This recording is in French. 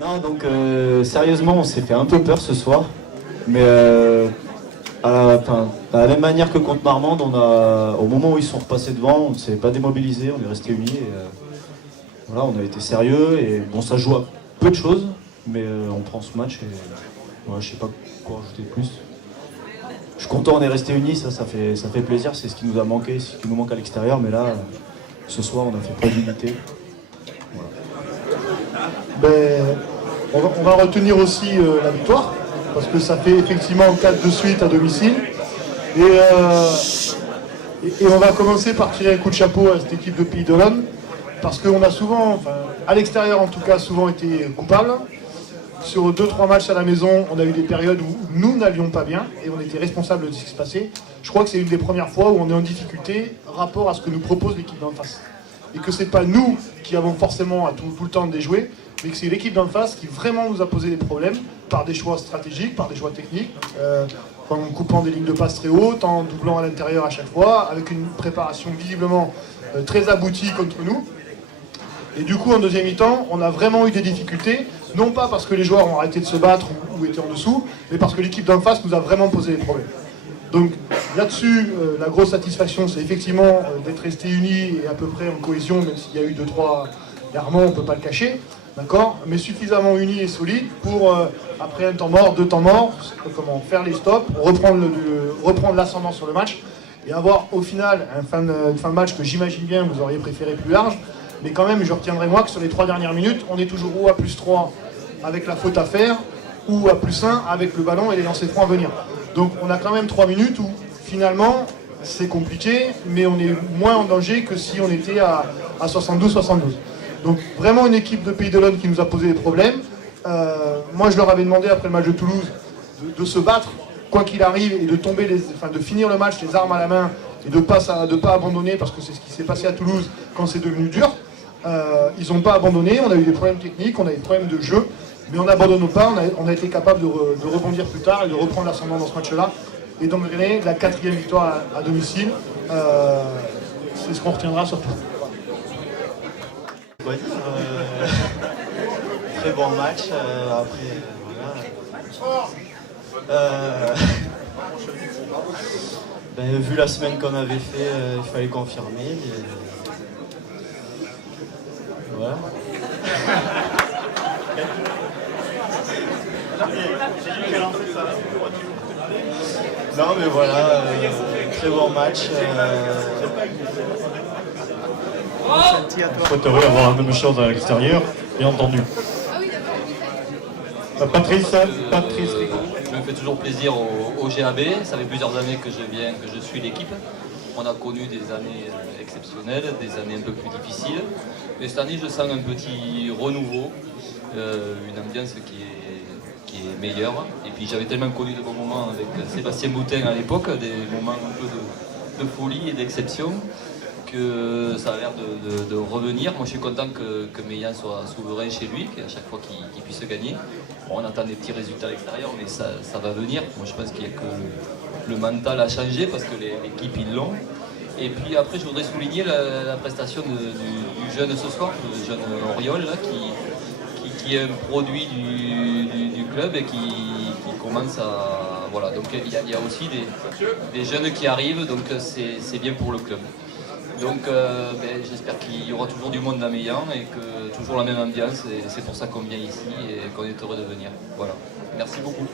Non, donc sérieusement, on s'est fait un peu peur ce soir. Mais de la même manière que contre Marmande, au moment où ils sont repassés devant, on ne s'est pas démobilisé, on est resté unis. Et, voilà, on a été sérieux et bon, ça joue à peu de choses, mais on prend ce match et ouais, je sais pas quoi rajouter de plus. Je suis content, on est resté unis, ça fait plaisir, c'est ce qui nous a manqué, ce qui nous manque à l'extérieur, mais là, ce soir, on a fait preuve d'unité. Voilà. Ben, on va retenir aussi la victoire, parce que ça fait effectivement 4 de suite à domicile. Et on va commencer par tirer un coup de chapeau à cette équipe de Pays de l'Homme, parce qu'on a souvent, enfin, à l'extérieur en tout cas, souvent été coupables. Sur 2-3 matchs à la maison, on a eu des périodes où nous n'allions pas bien et on était responsables de ce qui se passait. Je crois que c'est une des premières fois où on est en difficulté rapport à ce que nous propose l'équipe d'en face. Et que c'est pas nous qui avons forcément à tout le temps de déjouer, mais que c'est l'équipe d'en face qui vraiment nous a posé des problèmes par des choix stratégiques, par des choix techniques, en coupant des lignes de passe très hautes, en doublant à l'intérieur à chaque fois, avec une préparation visiblement très aboutie contre nous. Et du coup, en deuxième mi-temps, on a vraiment eu des difficultés, non pas parce que les joueurs ont arrêté de se battre ou étaient en dessous, mais parce que l'équipe d'en face nous a vraiment posé des problèmes. Donc là-dessus, la grosse satisfaction, c'est effectivement d'être restés unis et à peu près en cohésion, même s'il y a eu 2-3 errements, on ne peut pas le cacher, d'accord, mais suffisamment unis et solides pour, après un temps mort, 2 temps morts, comment faire les stops, reprendre l'ascendant sur le match, et avoir au final une fin de match que j'imagine bien vous auriez préféré plus large. Mais quand même, je retiendrai moi que sur les 3 dernières minutes, on est toujours ou à +3 avec la faute à faire, ou à +1 avec le ballon et les lancers francs à venir. Donc on a quand même 3 minutes où finalement c'est compliqué, mais on est moins en danger que si on était à 72-72. Donc vraiment une équipe de Pays de l'Homme qui nous a posé des problèmes. Moi je leur avais demandé après le match de Toulouse de se battre, quoi qu'il arrive, et de finir le match les armes à la main et de pas abandonner, parce que c'est ce qui s'est passé à Toulouse quand c'est devenu dur. Ils n'ont pas abandonné, on a eu des problèmes techniques, on a eu des problèmes de jeu, mais on n'abandonne pas, on a été capable de rebondir plus tard et de reprendre l'ascendant dans ce match-là, et d'engrainer la 4e victoire à domicile. C'est ce qu'on retiendra surtout. Quoi dire, très bon match, après, voilà. Vu la semaine qu'on avait fait, il fallait confirmer. Et voilà. Non mais voilà, très bon match. On souhaiterait avoir la même chose à l'extérieur, bien entendu. Patrice Rigaud. Je me fais toujours plaisir au GAB, ça fait plusieurs années que je suis l'équipe. On a connu des années exceptionnelles, des années un peu plus difficiles. Mais cette année, je sens un petit renouveau, une ambiance qui est meilleure. Et puis j'avais tellement connu de bons moments avec Sébastien Boutin à l'époque, des moments un peu de folie et d'exception, que ça a l'air de revenir. Moi je suis content que Meillan soit souverain chez lui, qu'à chaque fois qu'il puisse gagner. Bon, on attend des petits résultats à l'extérieur, mais ça va venir. Moi je pense qu'il y a que le mental a changé parce que l'équipe ils l'ont. Et puis après je voudrais souligner la prestation du jeune ce soir, le jeune Oriol là, qui est un produit du club et qui commence à... Voilà, donc il y a aussi des jeunes qui arrivent, donc c'est bien pour le club. Donc j'espère qu'il y aura toujours du monde à Meillan et que toujours la même ambiance, et c'est pour ça qu'on vient ici et qu'on est heureux de venir. Voilà, merci beaucoup.